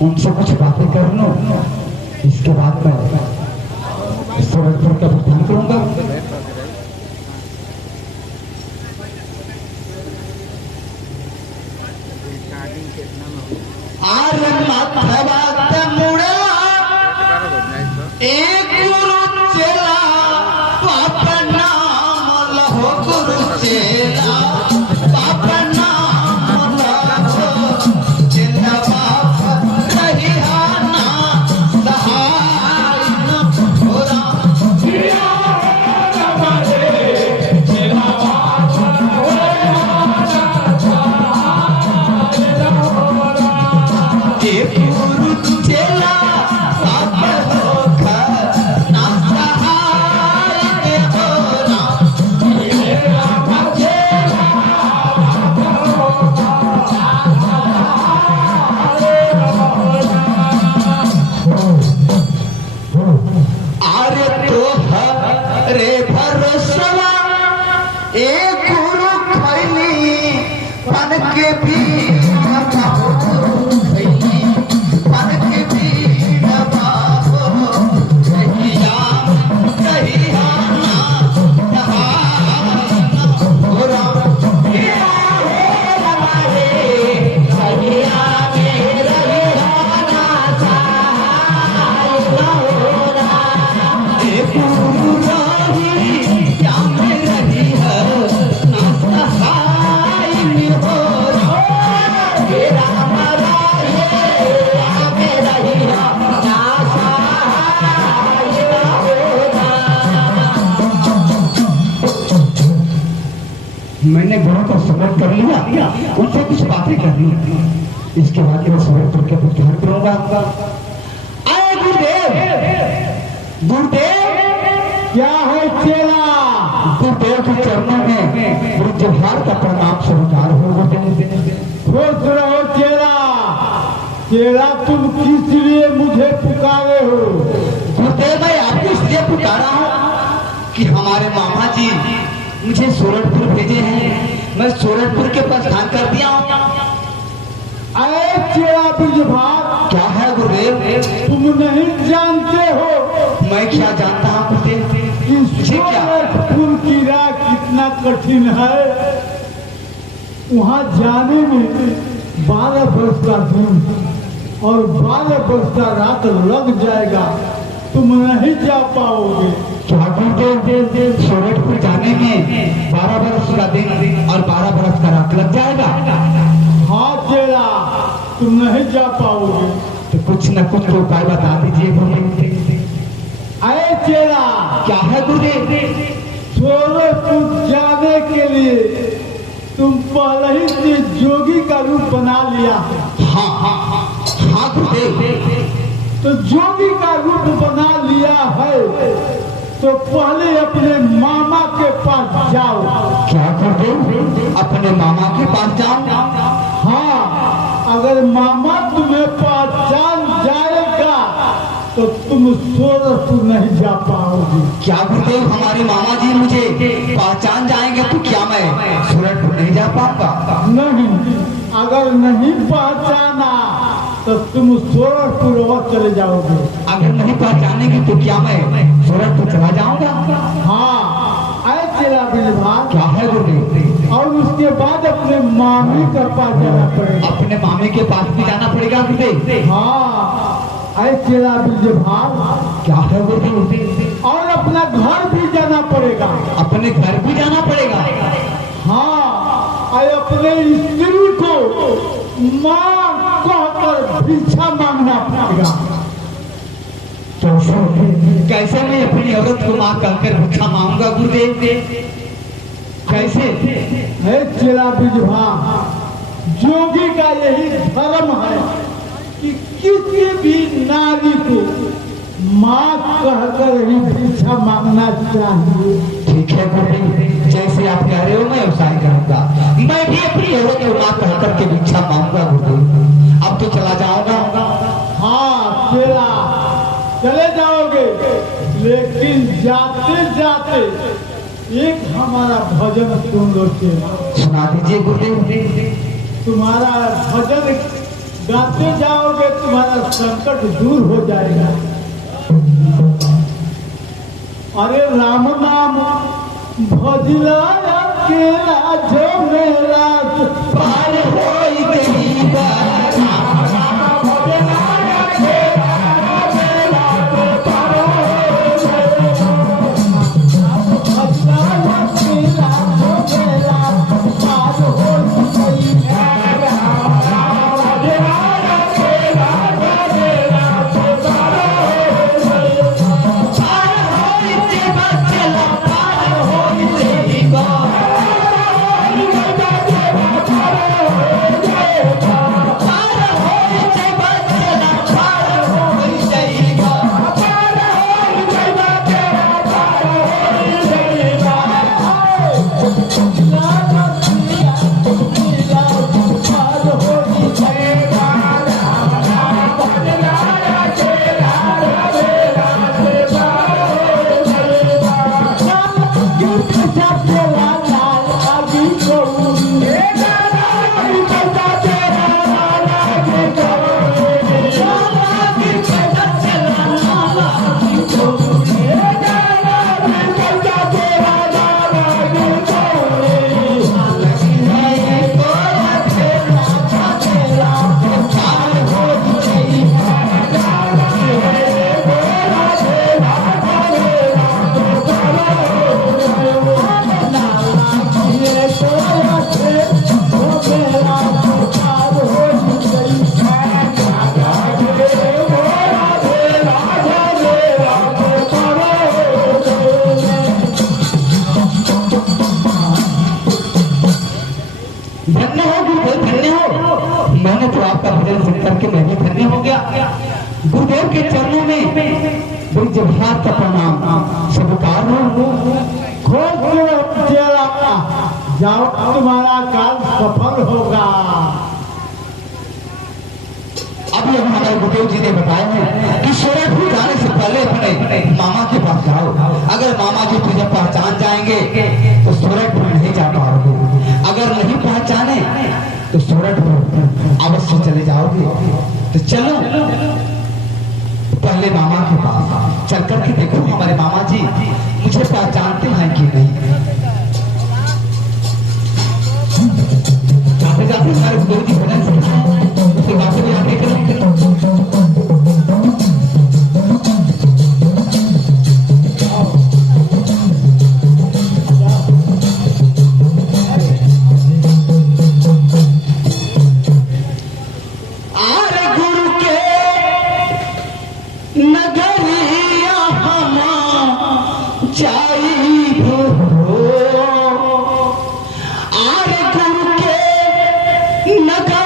उनसे कुछ बातें कर लूं, इसके बाद मैं सूरजपुर का भुगतान करूंगा। एक गुरु चेला पापा नाम लहो गुरु चेला पापा नाम लहो जिंदा बाप रहियाना सहाय न होरा चेला बाप रहियाना सहाय न होरा एक गुरु चेला के भी मैंने गुरु को समझ कर लिया, उनसे कुछ बातें कर ली, इसके बाद मैं सूरजपुर के भुगतान करूंगा। आए गुरुदेव, गुरुदेव क्या है चेला? गुरुदेव के चरणों में ब्रजभार का प्रणाम स्वीकार हो। खुश रहो चेला। चेला तुम किस लिए मुझे पुकारे हो? गुरुदेव मैं आपको इसलिए पुकारा हूँ कि हमारे मामा जी मुझे सूरजपुर भेजे हैं, मैं सूरजपुर के प्रस्थान कर दिया हूँ। अरे चेला ब्रजभार, क्या है गुरुदेव? तुम नहीं जानते हो? मैं क्या जानता हूँ गुरुदेव? सूरजपुर की राह कितना कठिन है। वहाँ जाने में 12 वर्ष का दिन और 12 वर्ष का रात लग जाएगा, तुम नहीं जा पाओगे। क्या गुरुदेव सूरजपुर जाने में 12 बरस का दिन और 12 बरस का रात लग जाएगा? हाँ चेला, तुम नहीं जा पाओगे। तो कुछ न कुछ तो उपाय बता दीजिए गुरुदेव। अरे चेला, क्या है गुरुदेव? सूरजपुर जाने के लिए तुम पहले ही से जोगी का रूप बना लिया है। हाँ हाँ हाँ गुरुदेव। तो जोगी का रूप बना लिया है तो पहले अपने मामा के पास जाओ। क्या गुरुदेव? अपने मामा के पास जाओ? हाँ, अगर मामा तुम्हें पहचान जाएगा तो तुम सूरजपुर नहीं जा पाओगे। क्या गुरुदेव हमारे मामा जी मुझे पहचान जाएंगे तो क्या मैं सूरजपुर नहीं जा पाऊंगा? नहीं, अगर नहीं पहचाना तो तुम सूरजपुर और चले जाओगे। अगर नहीं पहचानेंगे तो क्या मैं सूरजपुर चला जाऊंगा? हाँ, अरे चेला ब्रजभार, क्या है गुरुदेव? और उसके बाद अपने मामी के पास जाना पड़ेगा। अपने मामी के पास भी जाना पड़ेगा गुरुदेव। हाँ, ऐ चेला बिरजभान, क्या है गुरुदेव? और अपना घर भी जाना पड़ेगा। अपने घर भी जाना पड़ेगा। हाँ, ऐ अपने स्त्री को माँ कहकर भिक्षा मांगना पड़ेगा। तो कैसे मैं अपनी औरत को माँ कहकर भिक्षा मांगूंगा गुरुदेव? कैसे? है चेला बिरजभान, योगी का यही धर्म है कि किसी भी नारी को माँ कहकर ही भिक्षा मांगना चाहिए। ठीक है गुरुदेव, जैसे आप कह रहे हो मैं व्यवसाय करूंगा। मैं भी अपनी औरत को माँ कहकर के भिक्षा मांगूंगा गुरुदेव। अब तो चला जाऊंगा। हाँ चेला, चले जाओगे, लेकिन जाते जाते एक हमारा भजन सुन लो चेला। सुना दीजिए गुरुदेव। तुम्हारा भजन गाते जाओगे, तुम्हारा संकट दूर हो जाएगा। अरे राम नाम भजला अकेला जो मेरा पार होई गईबा। मैंने तो आपका भजन सुन करके मैं भी धन्य हो गया। गुरुदेव के चरणों में बिरजभान का प्रणाम स्वीकार हो। खोज के चेला जाओ, तुम्हारा काम सफल होगा। अभी हमारे गुरुदेव जी ने बताया है कि सोरठपुर जाने से पहले अपने मामा के पास जाओ। अगर मामा जी तुझे पहचान जाएंगे तो सोरठपुर नहीं जा पाओगे। अगर नहीं पहचाने तो सोरठपुर अवश्य चले जाओगे। तो चलो पहले मामा के पास चल करके देखो हमारे मामा जी मुझे पहचानते हैं कि नहीं। जाते जाते हमारे गुरुदेव जी भजन सिखाए, उसके बाद भी आगे नगर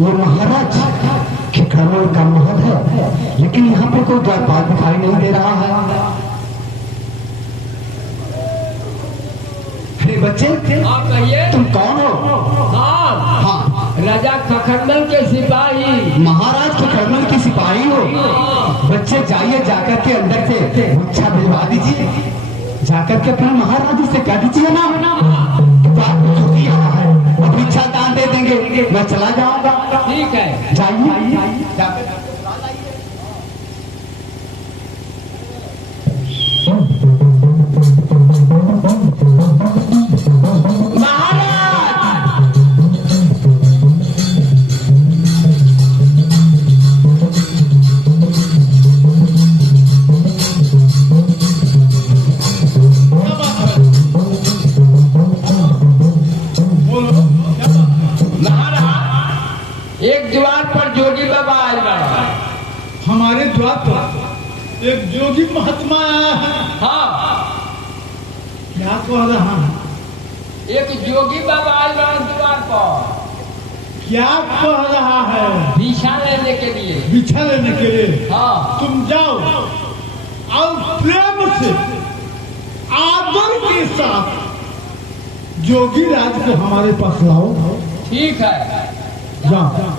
ये महाराज के कर्नल का महल है, लेकिन यहाँ पे कोई द्वारपाल दिखाई नहीं दे रहा है। अरे बच्चे, आप कहिए। तुम कौन हो? हाँ, हाँ, राजा खखरमल के सिपाही। महाराज के कर्नल की सिपाही हो? बच्चे जाइए, जाकर के अंदर से भिक्षा भिजवा दीजिए, जाकर के अपने महाराज से कह दीजिए ना अब भिक्षा दान दे देंगे, मैं चला जाऊंगा। ठीक है, जाइए, जाकर एक द्वार पर जोगी बाबा आए बड़ा। हमारे द्वार पर एक जोगी महात्मा आया है। हाँ, क्या कह रहा है? एक जोगी बाबा आए बड़ा द्वार पर। क्या कह रहा है? भिक्षा लेने के लिए। भिक्षा लेने के लिए? हाँ, तुम जाओ और प्रेम से आदर के साथ जोगी राज को हमारे पास लाओ। ठीक है। जाओ।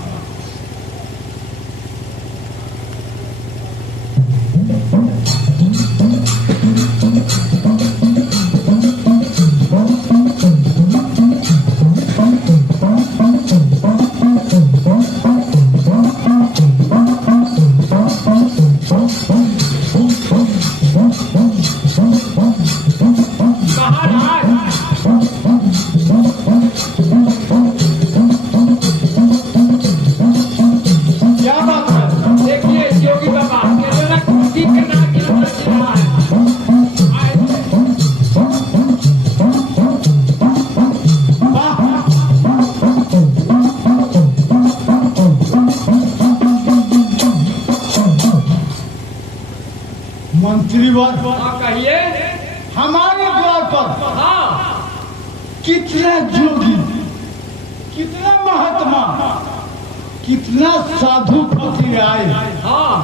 मंत्रीवर, कहिए। हमारे द्वार पर हाँ, कितना जोगी, कितना महात्मा, कितना साधु फकीर आए, हाँ,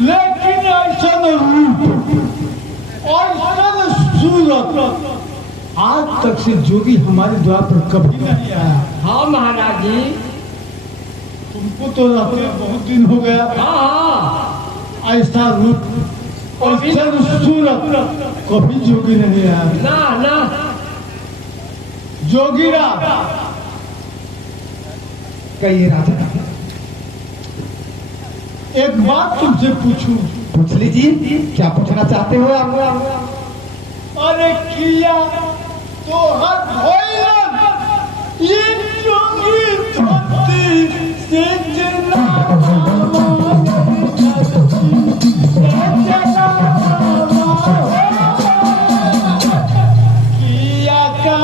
लेकिन ऐसा रूप और ऐसा सूरत आज तक से जोगी हमारे द्वार पर कभी नहीं आया। हाँ महाराज जी। तुमको तो रहते बहुत दिन हो गया। हाँ, ऐसा रूप और सूरत कभी जोगी नहीं आया। ना ना, जोगीरा कहिए राजा। एक बात तुमसे पूछूं? पूछ लीजिए, क्या पूछना चाहते हो आप? अरे किया तो हर भोजन ये जोगी धरती से जना किया का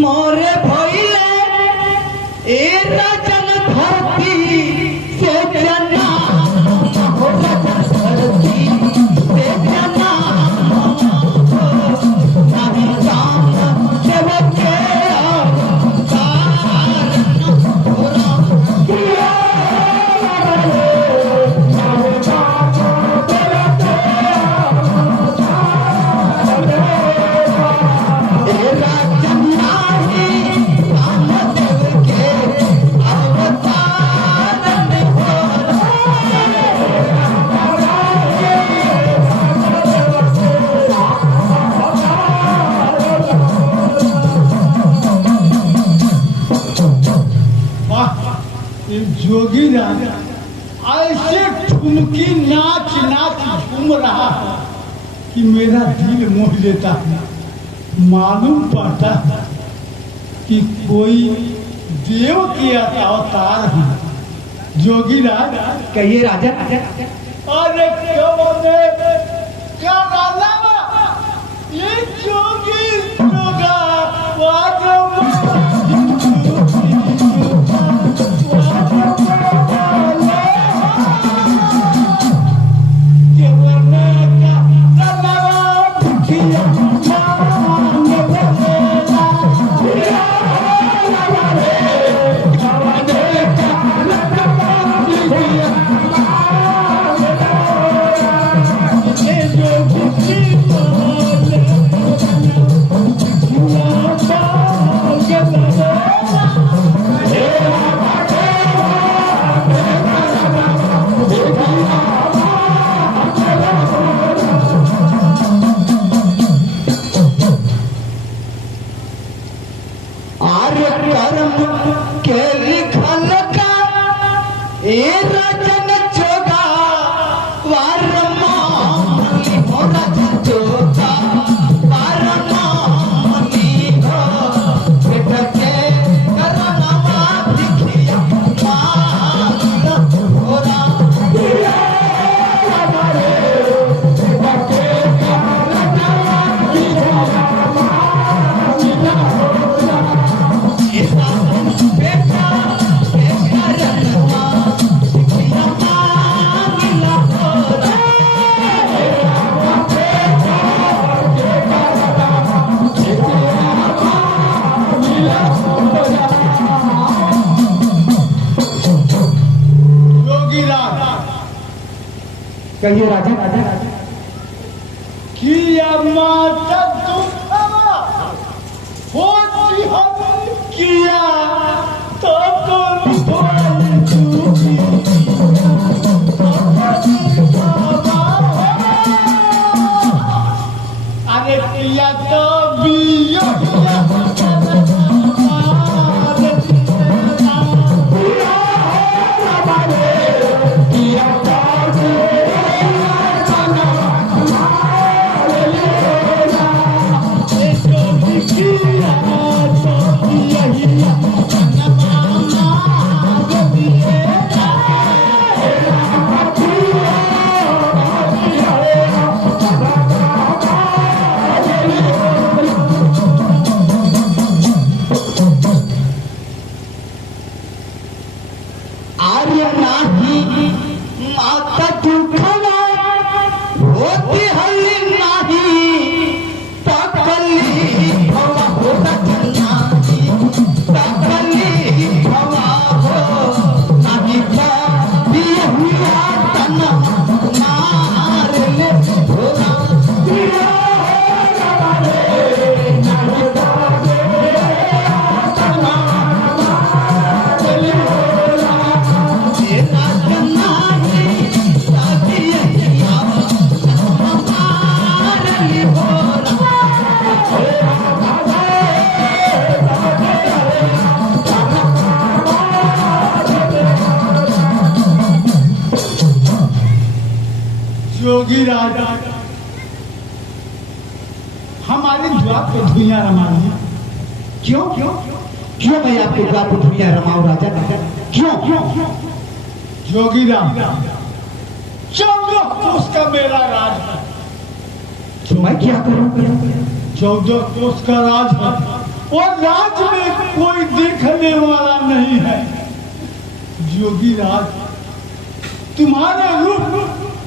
मोरे भइले ए राजन धरती से जना हो राजन धरती से जना नहीं काम देव के जोगी राजा ऐसे ठुमकी नाच नाच झूम रहा है कि मेरा दिल मोह लेता है। मालूम पड़ता है कि कोई देव के अवतार है। जोगी राज कहिए राजा। अरे क्यों बोले क्या गाना ये जोगी जोगा कहिए राजा। किया माता दुखवा होती हम किया तो अरे किया तो जोगी राजा हमारे द्वार पे धुइयां रमा दी। क्यों क्यों क्यों मैं आपके द्वार पर धुइयां रमाऊं राजा? क्यों क्यों जोगी राजा 14 कोस का मेरा राज है। तो मैं क्या करूं? 14 कोस का राज है और राज में कोई देखने वाला नहीं है। जोगी राज तुम्हारे रूप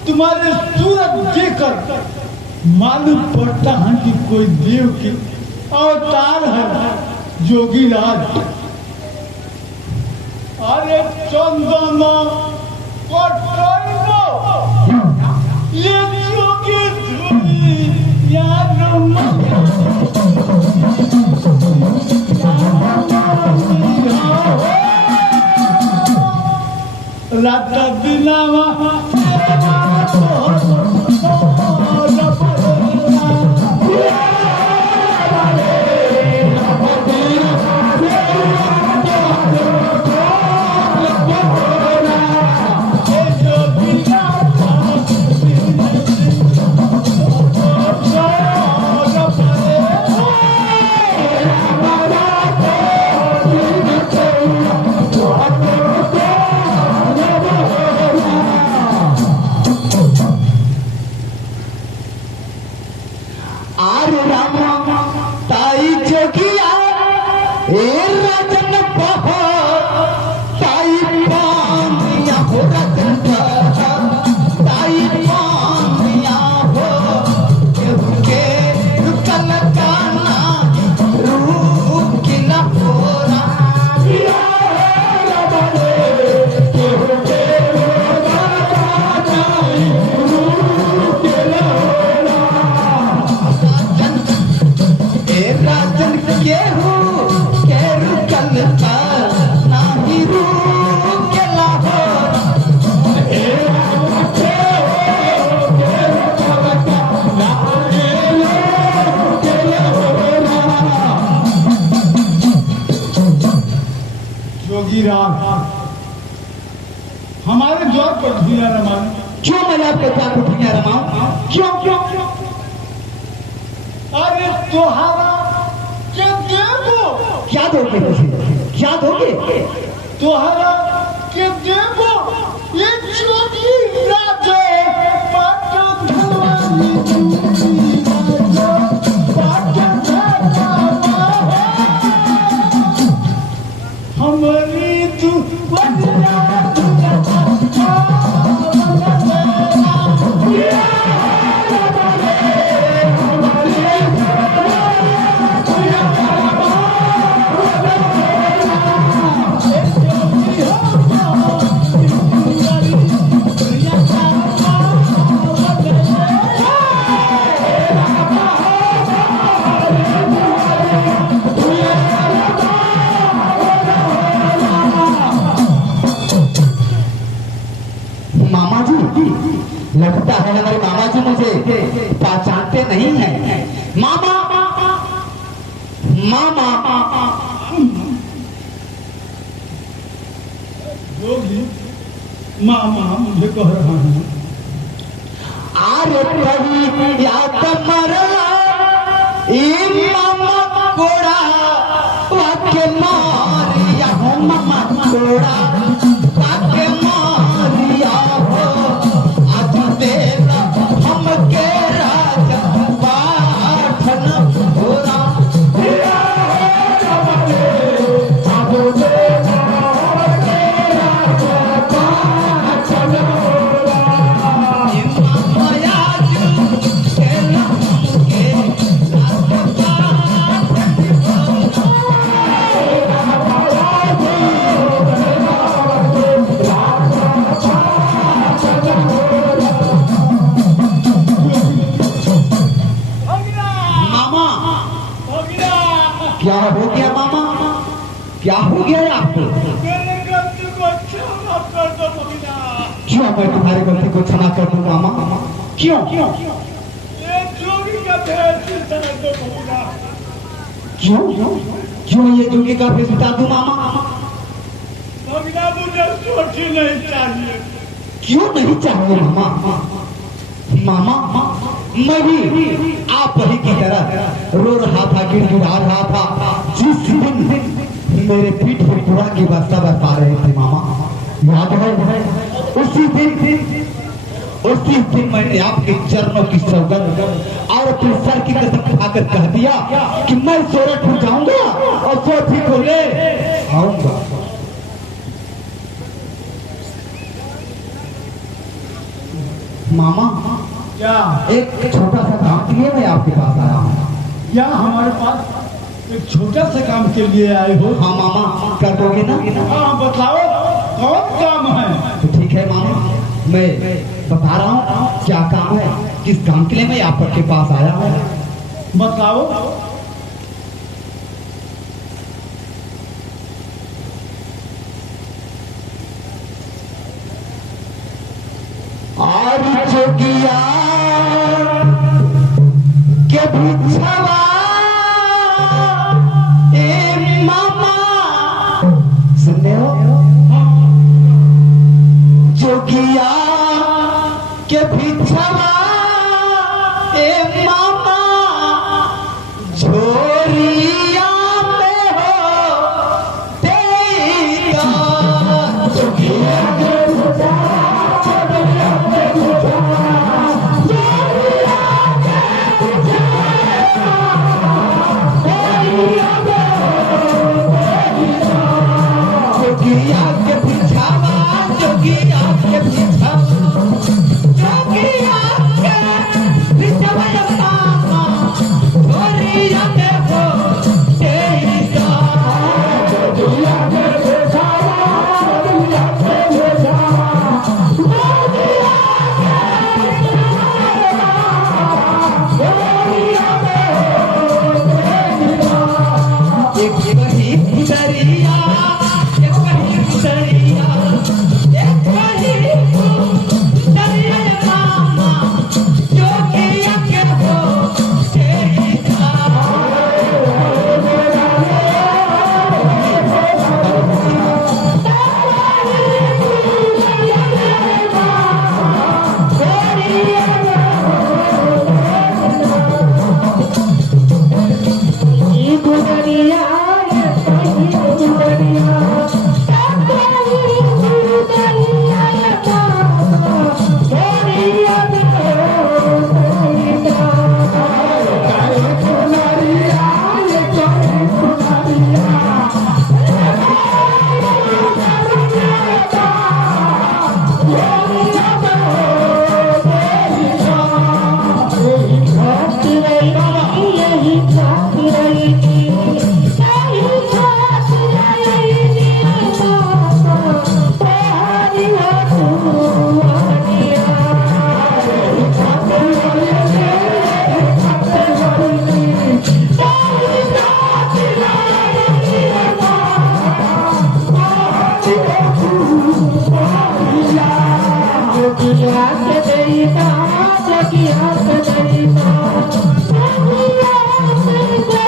तुम्हारे सूरत देखकर मालूम पड़ता है कि कोई देव के अवतार है। जोगी राज अरे चंदन ये जोगी धुनी यार रात बिना कोठिया रमान क्यों मैं आपके चार कुटियां रमाऊं? क्यों क्यों क्यों? अरे तोहारा के देबो क्या दोगे मुझे? क्या दोगे? तोहारा के देबो ये जोगी राजा पाटो धनवानी पाटो हमारी तू वंदना लगता है हमारे मामा जी मुझे पहचानते नहीं हैं। मामा मामा जोगी मामा मुझे कह रहा हूँ आरे कभी याद मरला ई मामा कोड़ा वाके मारिया हो मामा कोड़ा वाके मारिया हो आज तेरा हम के राजा पाठन होरा क्या हो गया मामा? क्या हो गया आपको? मेरे गलती को क्षमा कर दो भगीना क्यों मैं तुम्हारी गलती को क्षमा कर दूं मामा? क्यों क्यों ये जोगी का भेष उतार दो भगीना क्यों क्यों ये जोगी का भेष उतार दूं मामा? भगीना मुझे सोची नहीं चाहिए क्यों नहीं चाहिए मामा? मामा मैं भी आप ही की तरह रो रहा था, गिड़गिड़ा रहा था जिस दिन मेरे पीठ पर पूरा की बस्ता बरपा रहे थे मामा, याद है? उसी दिन मैंने आपके चरणों की सौगंध और अपने सर की कसम खाकर कह दिया कि मैं सोरठपुर जाऊंगा और सोरठी को ले आऊंगा। मामा क्या एक छोटा सा काम के लिए मैं आपके पास आया हूँ। क्या हमारे पास एक छोटा सा काम के लिए आए हो? हाँ मामा, कर दोगे ना? हाँ बताओ कौन काम है? तो ठीक है मामा, मैं बता रहा हूँ क्या काम है, किस काम के लिए मैं आपके पास आया हूँ। बताओ। और जोगिया के बिछवा ए मामा, सुनते हो? जोगिया के बिछवा ए मामा झोरिया में हो तेरा जोगिया के जोगिया के बिछावा, जोगिया के बिछावा, जोगिया के बिछावा। जोगिया से देता जोगिया से देता जोगिया से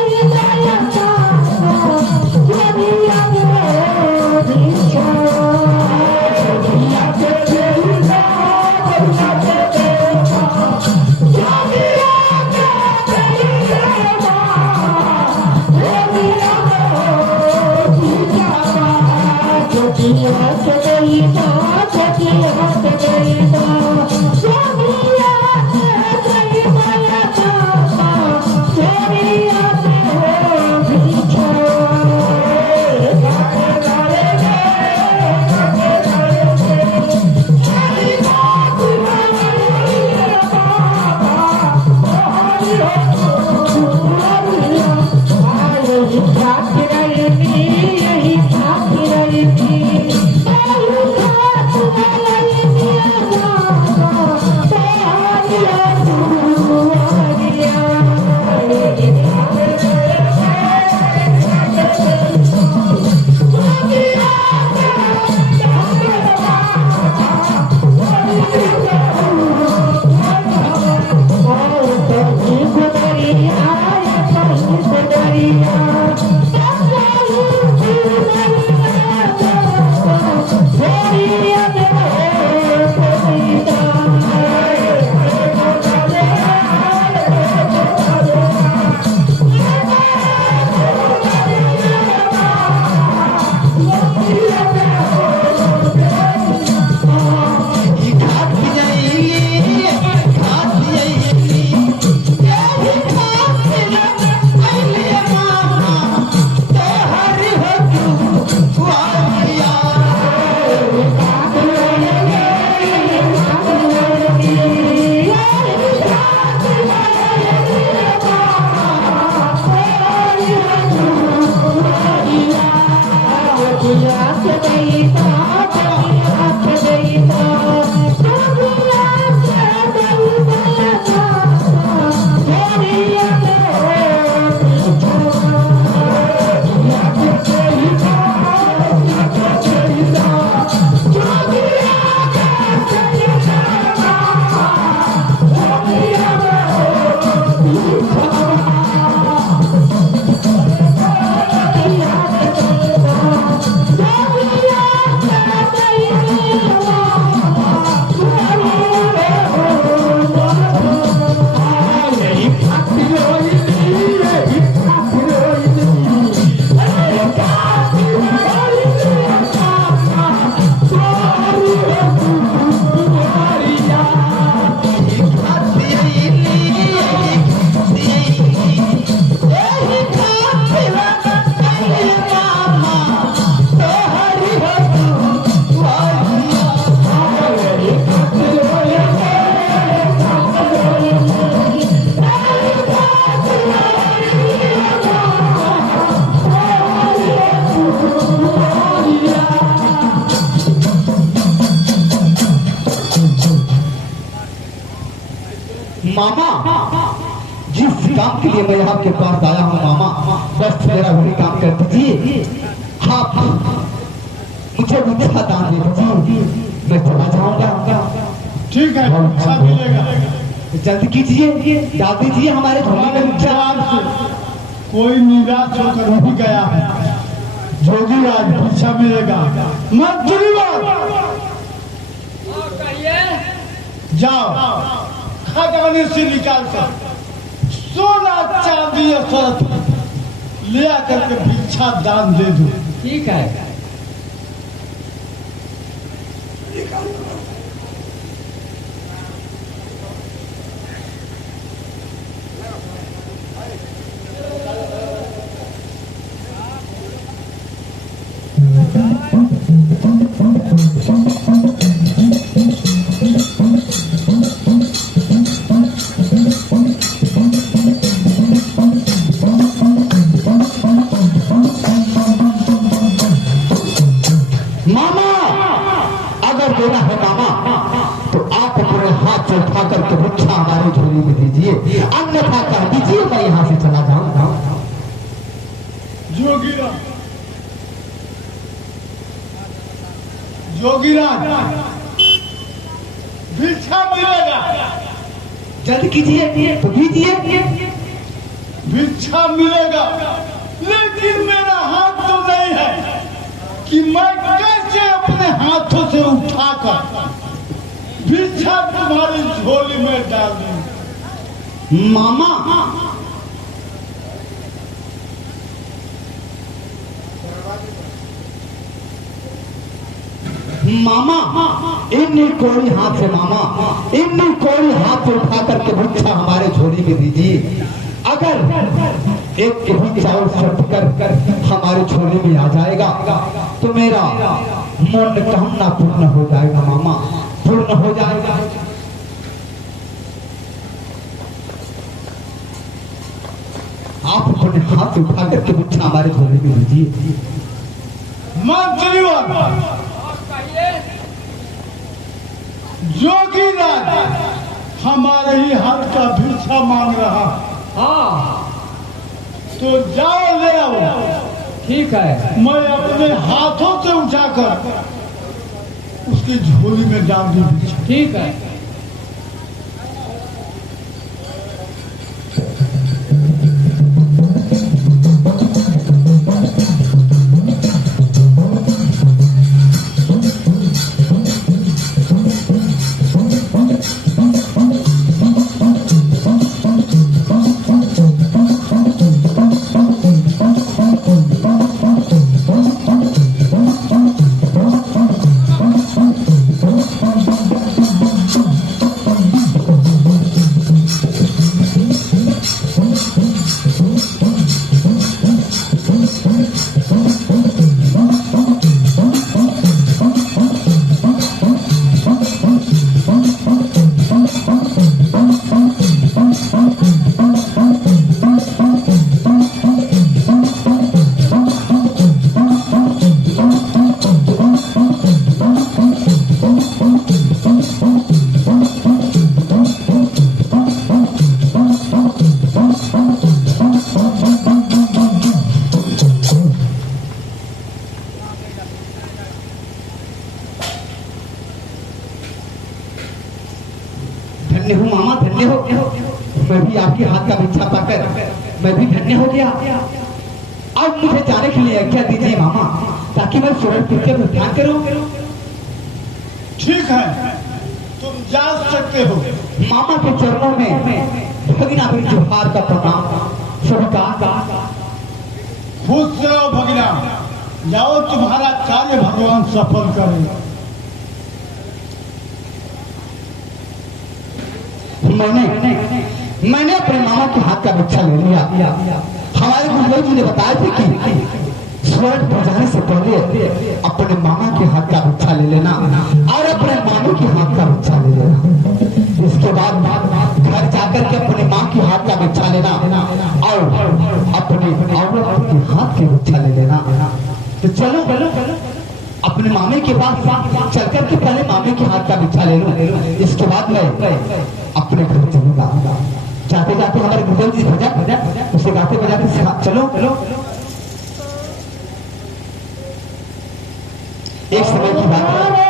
देता यता जोगिया जोगिया जोगिया से देता जोगिया से देता जोगिया मामा, जिस काम के लिए मैं आपके पास आया हूँ मामा, बस मेरा वही काम कर दीजिए। हाँ, मुझे भिक्षा दान दे दीजिए, मैं चला जाऊंगा। ठीक है, भिक्षा मिलेगा। जल्दी कीजिए, डाल दीजिए हमारे झोली में भिक्षा। कोई निराश होकर नहीं गया है, जोगी आज भिक्षा मिलेगा। मंत्री जाओ, खजाने से निकाल कर सोना चांदी असर ले आकर के भिक्षा दान दे दो। ठीक है। अन्यथा कह दीजिए मैं यहाँ से चला जाऊंगा। जोगीराज भिक्षा मिलेगा। जल्द कीजिए तो दीजिए। भिक्षा मिलेगा, लेकिन मेरा हाथ तो नहीं है कि मैं कैसे अपने हाथों से उठाकर भिक्षा तुम्हारी झोली में डाल दूं। मामा मामा इन्हीं कोई हाथ से इन्हीं कोई हाथ से उठा करके भिक्षा हमारे झोली में दीजिए। अगर एक ही चावल शब्द कर हमारे झोली में आ जाएगा तो मेरा मनोकामना पूर्ण हो जाएगा मामा, पूर्ण हो जाएगा। आप अपने हाथ से उठा करके भिक्षा हमारे झोली में दीजिए। मंत्रीवर जोगी राज हमारे ही हाथ का भिक्षा मांग रहा। हाँ तो जाओ ले आओ। ठीक है। मैं अपने हाथों से उठाकर उसकी झोली में डाल दी भिक्षा। ठीक है। धन्य हूँ मामा, धन्य हो। मैं भी आपके हाथ का भिक्षा पाकर मैं भी धन्य हो गया। अब मुझे जाने के लिए आज्ञा दीजिए मामा, ताकि मैं सूरजपुर के प्रस्थान करूं। ठीक है, तुम जा सकते हो। मामा के चरणों में भगिना मेरी जोहार का प्रणाम स्वीकार। खुश रहो भगिना, जाओ तुम्हारा कार्य भगवान सफल करें। मैंने अपने मामा के हाथ का भिक्षा ले लिया। हमारे गुरुदेव जी ने बताया थे कि स्वर्ग पहुंचाने से पहले अपने मामा के हाथ का भिक्षा ले लेना और अपने मामू के हाथ का भिक्षा ले लेना। इसके बाद घर जाकर के अपने माँ के हाथ का भिक्षा लेना और अपने औरत के हाथ की भिक्षा ले लेना। तो चलो अपने मामे के पास चल करके पहले मामे के हाथ का भिक्षा ले लो। इसके बाद मैं अपने घर चलूंगा। जाते जाते हमारे गुरुदेव जी भजन उसे गाते बजाते चलो। एक समय की बात है,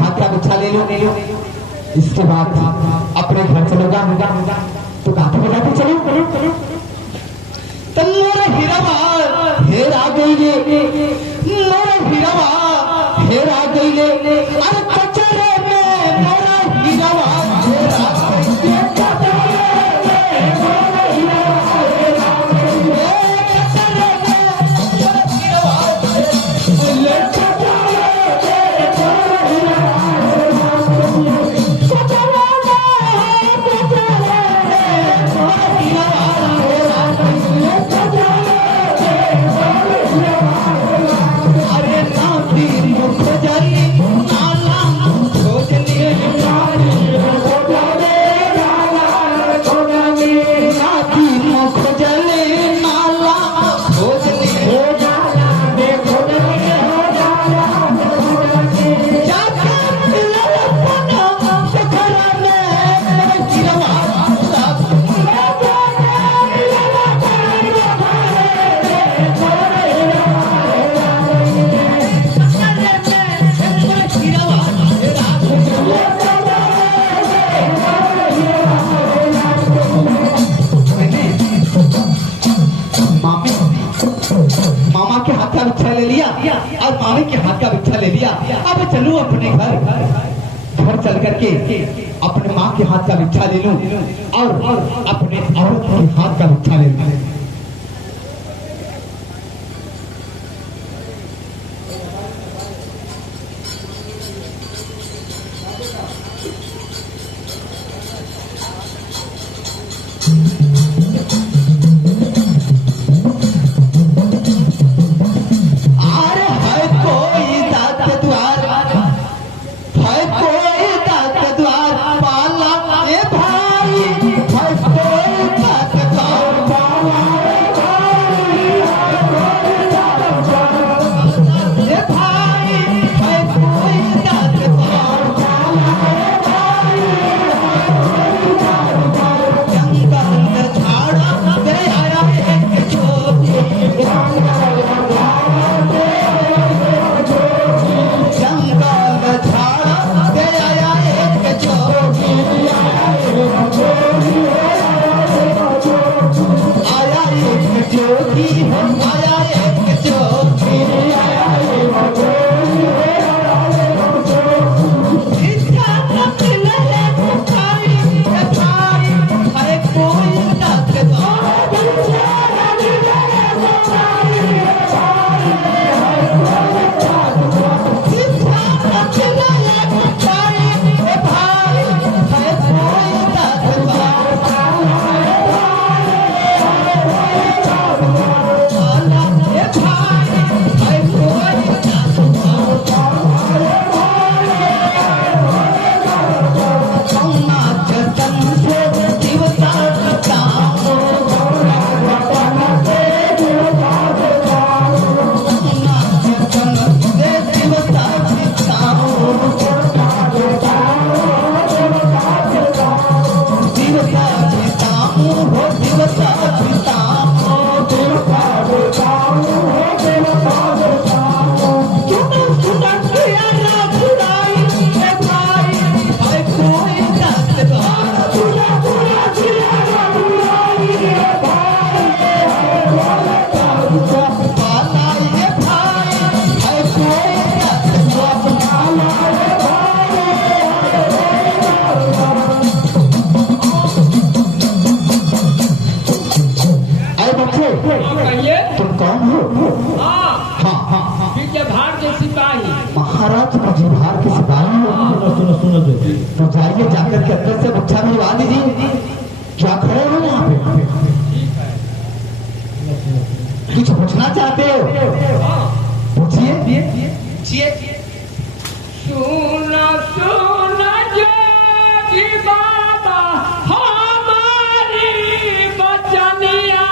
हाथ का बिच्छा ले लो, इसके बाद अपने घर चलोगा तो गाते बजाते चलो। तब मोरा हीरावा हेरा गई ले, मोरा हीरावा हेरा गई ले, अरे कचरे में मोरा हीरावा हेरा गई ले। ले लिया और मामी के हाथ का बिच्छा ले लिया। अब चलूं अपने घर चल करके अपने माँ के हाथ का बिच्छा ले लूं और अपने औरत के हाथ का बिच्छा ले लूं। महाराज मझीभार के सिपाही हो। सुनो तो जाइए जाकर के अंदर से बच्चा मिलवा दीजिए। क्या खड़े हो यहाँ पे? कुछ पूछना चाहते हो? पूछिए। सुना सुना जोगी बाबा हमारी बचनिया।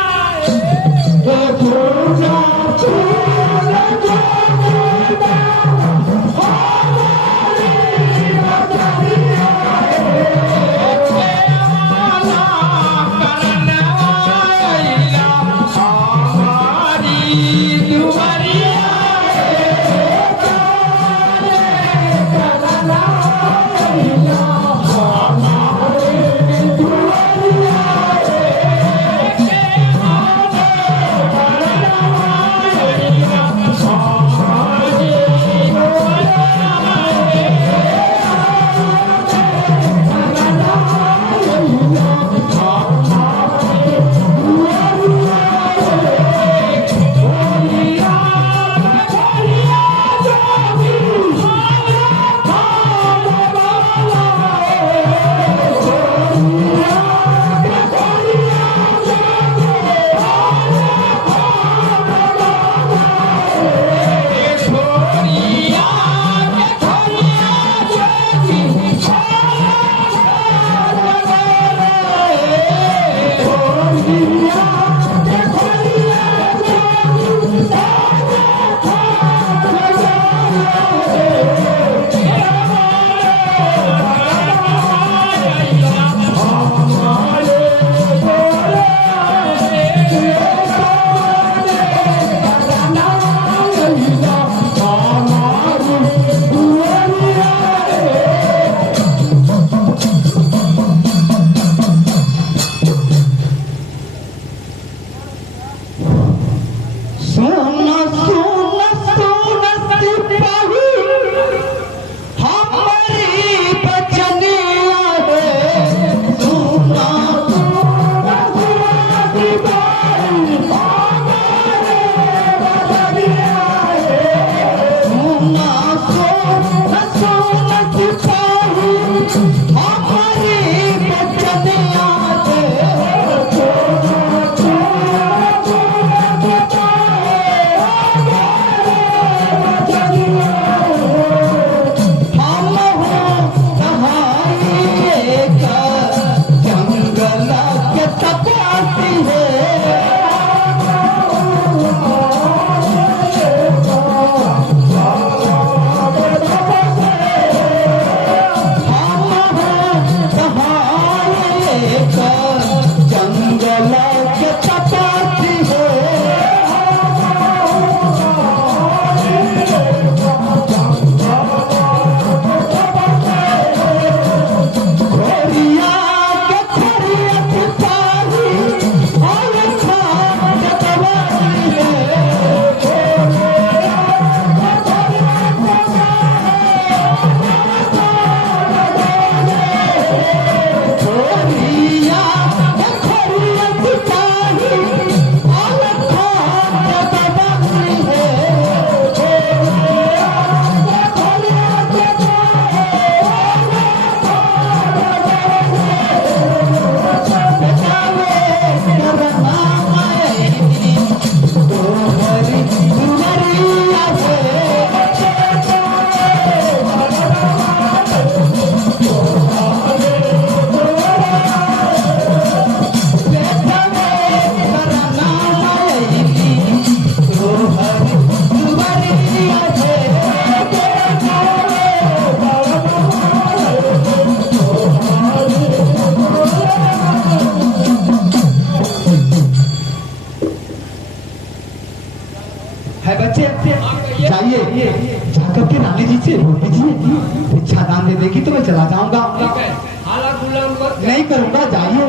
जाकर के रानी जी से बोल दीजिए इच्छा दान दे देगी तो मैं चला जाऊंगा। ठीक है, हाला गुलाम मत नहीं करूंगा, जाइए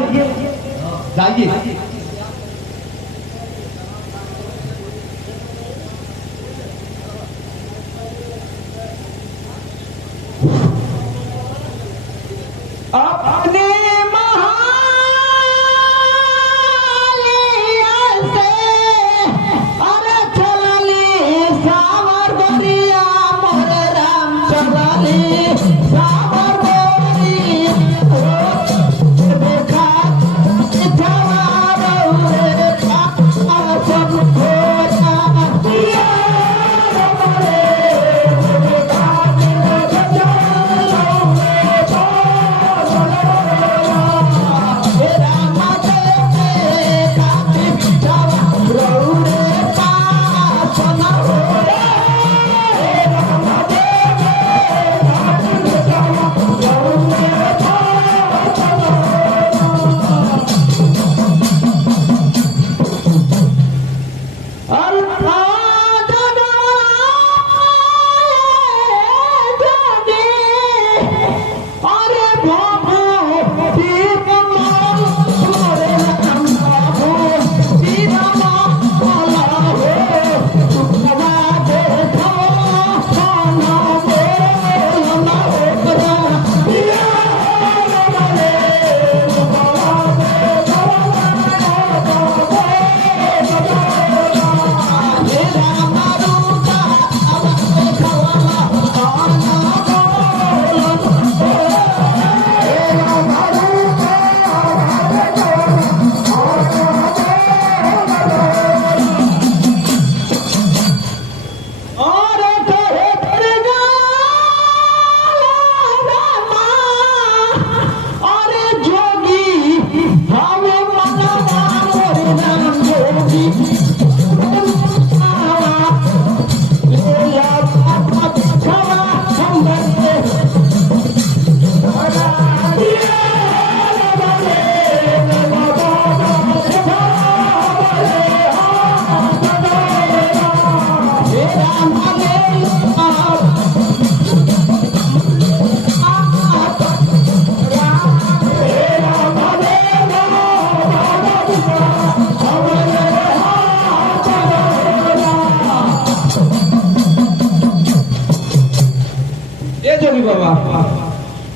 जाइए। अपने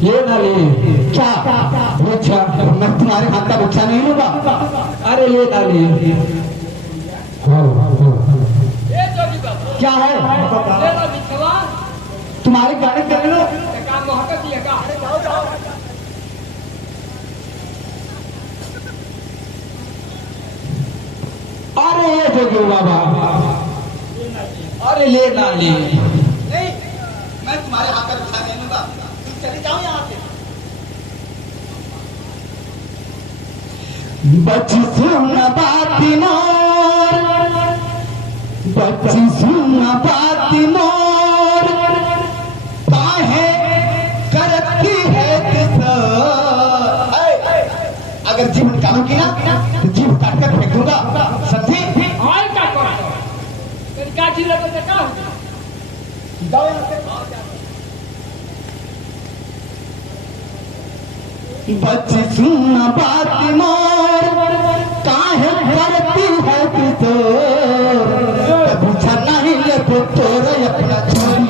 ये ना ले क्या अच्छा, मैं तुम्हारे हाथ का बच्चा नहीं लूंगा। अरे ये ना ले ए जोगी बाबा क्या है ले लो बिछवा तुम्हारे गाड़ी कर लो काम महकती है का जोगी बाबा। अरे ले ना ले, नहीं, मैं तुम्हारे हाथ का बिछा नहीं लूंगा, तुम चले जाओ यहाँ से। बच्ची सुन बात मोर, बच्ची सुन बात मोर, काहे करती है किसान। अगर जीव निकालोगी ना तो जीव काट कर फेंक दूंगा, समझी? और क्या करो? तेरी काठी लगे तो क्या होगा? जाओ यहाँ से। बच्ची सुन बात मोर, काहे करती है किशोर, पूछा नहीं ले तोर अपना छोरी,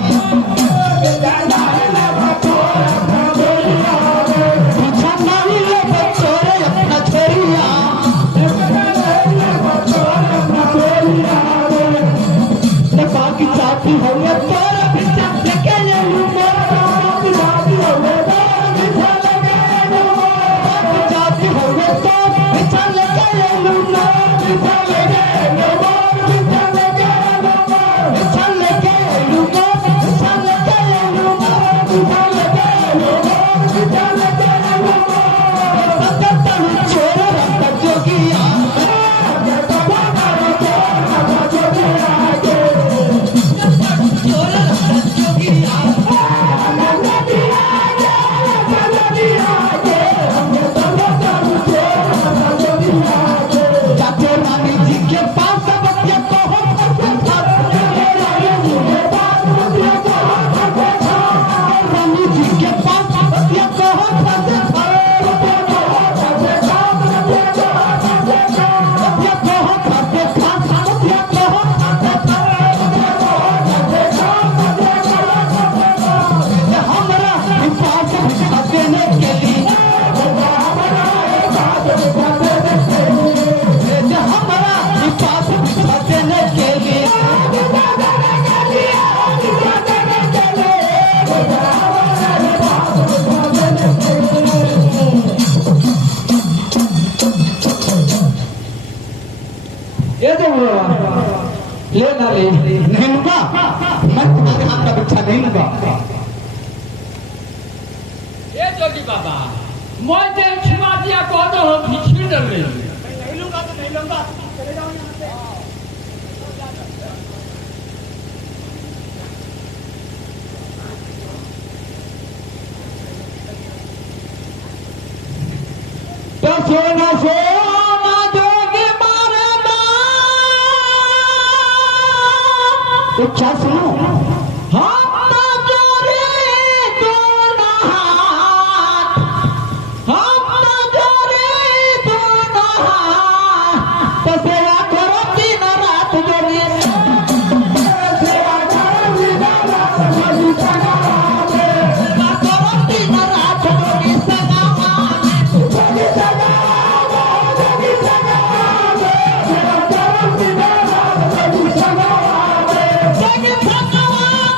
पूछा नहीं ले तोर अपना छोरिया, बाकी चाहती हो ये तोर बिचा के ले लूं, बाकी चाहती हो ये तोर बिचा के ले लूं, बाकी चाहती हो ये तोर बिचा के ले लूं, बिचा के ले लूं, बिचा के ले लूं, बिचा के ले लूं, बिचा के ले लूं, बिचा के ले लूं, बिचा के ले लूं, सतत छोड़ रख जोगिया, जाते रानी जी के पास बच्चे को हो रानी जी के पास बच्चे को हो हमारा विश्वास देने के लिए, हमारा विश्वास देने के लिए, ये तो ले ना ले, नहीं लूंगा, मैं तुम्हारे हाथ का बिच्छा नहीं लूंगा। ये जोगी बाबा, मैं तेरे छुआ दिया कह दो हम पीछे डर रहे हैं। नहीं लूंगा तो नहीं लूंगा, चले जाओ यहाँ से। तो सोना सोना जोगी मारे तो क्या सुनो, हम तो जोड़े दोनों हाथ, हम तो जोड़े दोनों हाथ, तो सेवा करो दिन रात जोड़िए, सेवा करो दिन रात जोड़िए, सेवा करो दिन रात जोड़िए, भगवान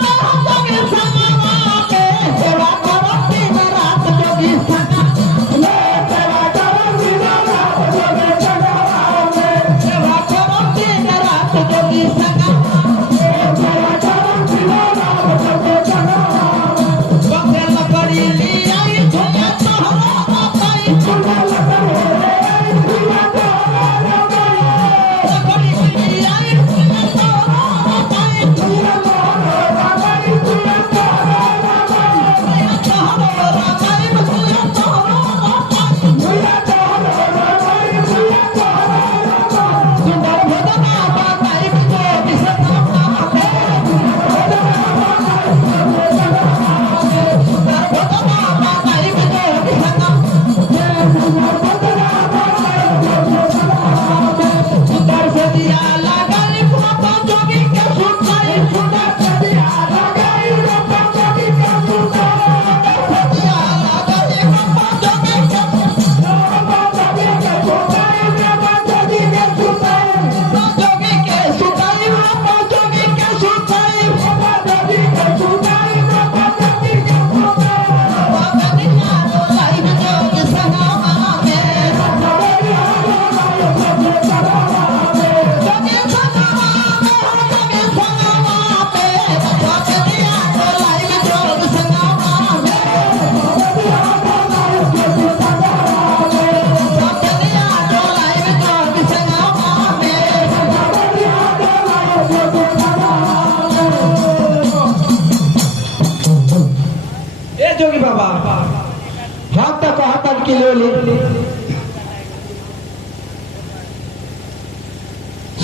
हाथ तक हाथ के ले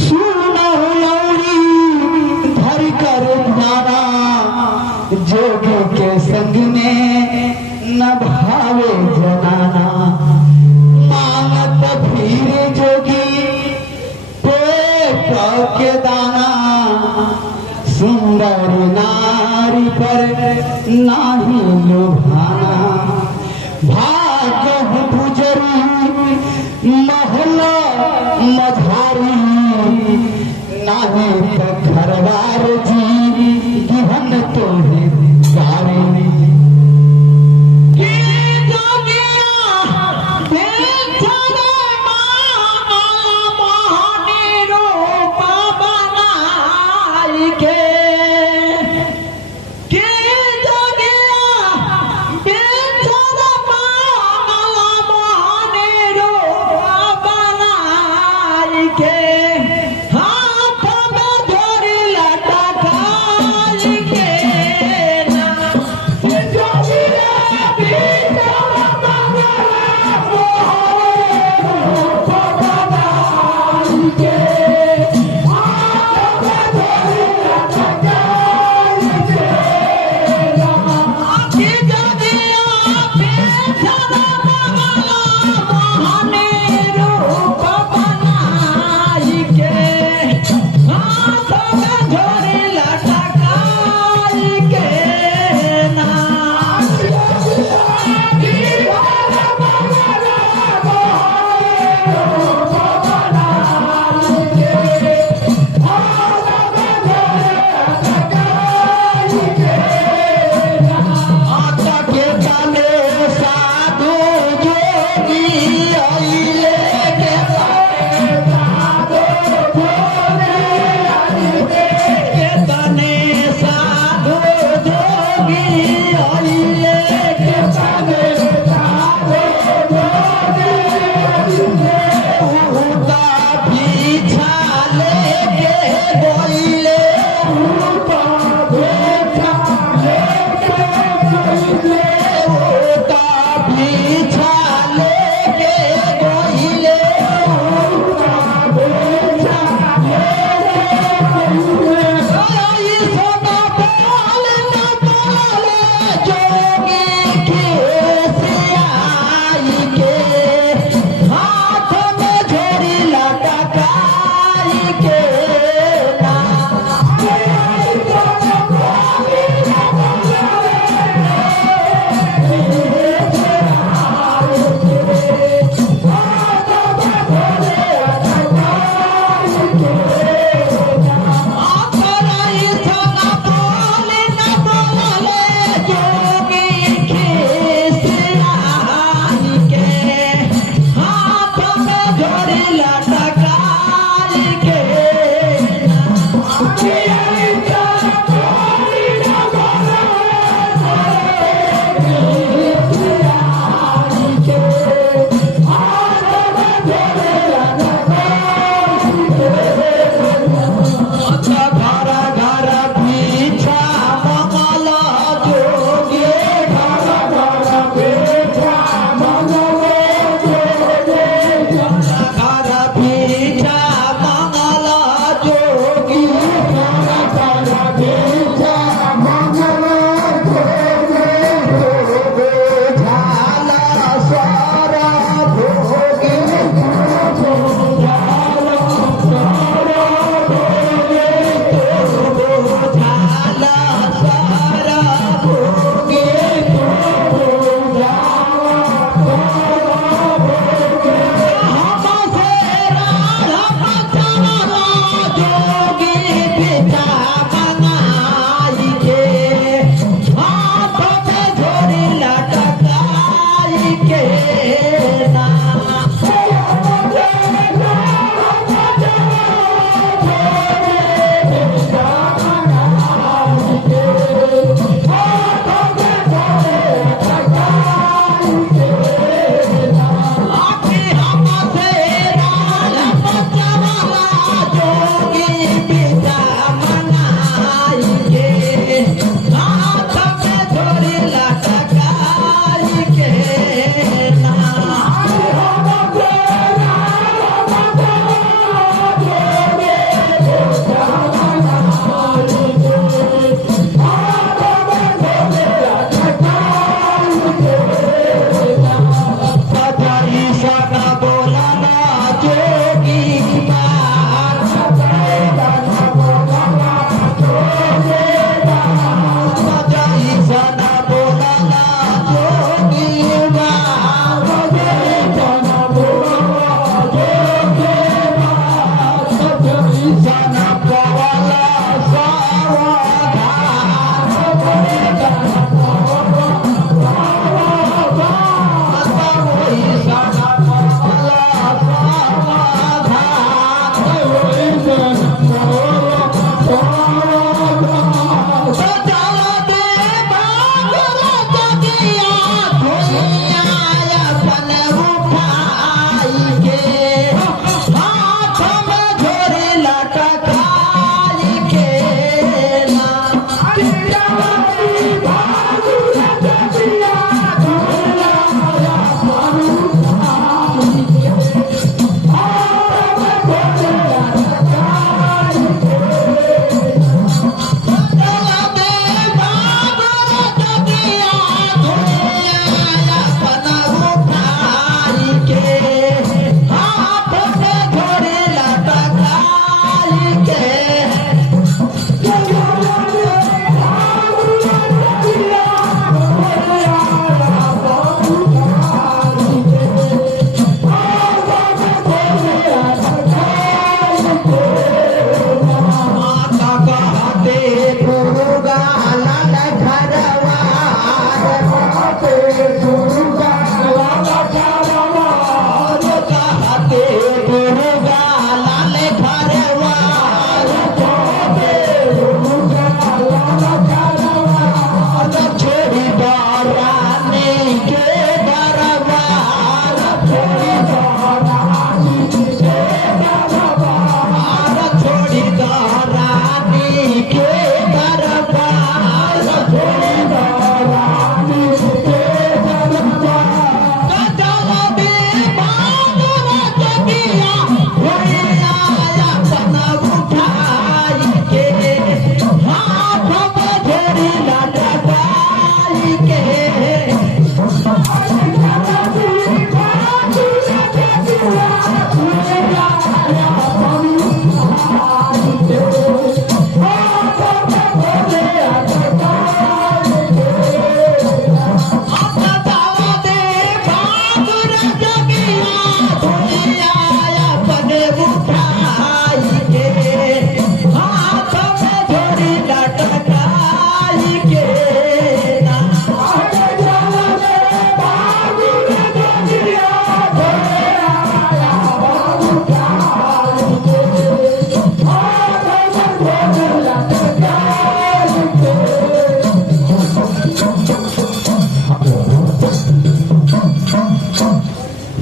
सुना लौड़ी धर कर ध्याना जोगी के संग में न भावे जनाना मांगत भीर जोगी पेट के दाना सुंदर नारी पर नाही लुभाना भाग्य गुजरी महला मझारी नाही घरवार जी गिहन तोहे गारी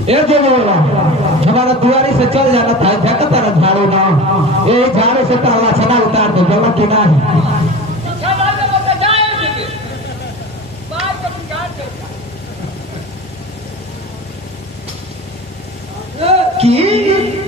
ये जो बोला हमारा दुआरी से चल जाना था क्या तारा झाड़ू ना ये झाड़ू से ताला छना उतार दो बोला कि ना कि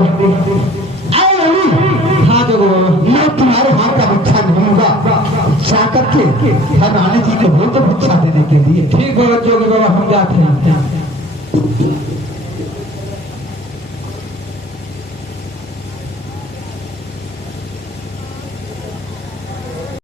दे। आओ अली। हाँ जोगी बाबा। मैं तुम्हारे हाथ का भिक्षा नहीं होगा, जाकर के हम रानी जी को बोल दो भिक्षा देने के लिए। ठीक है जोगी बाबा, हम जाते हैं।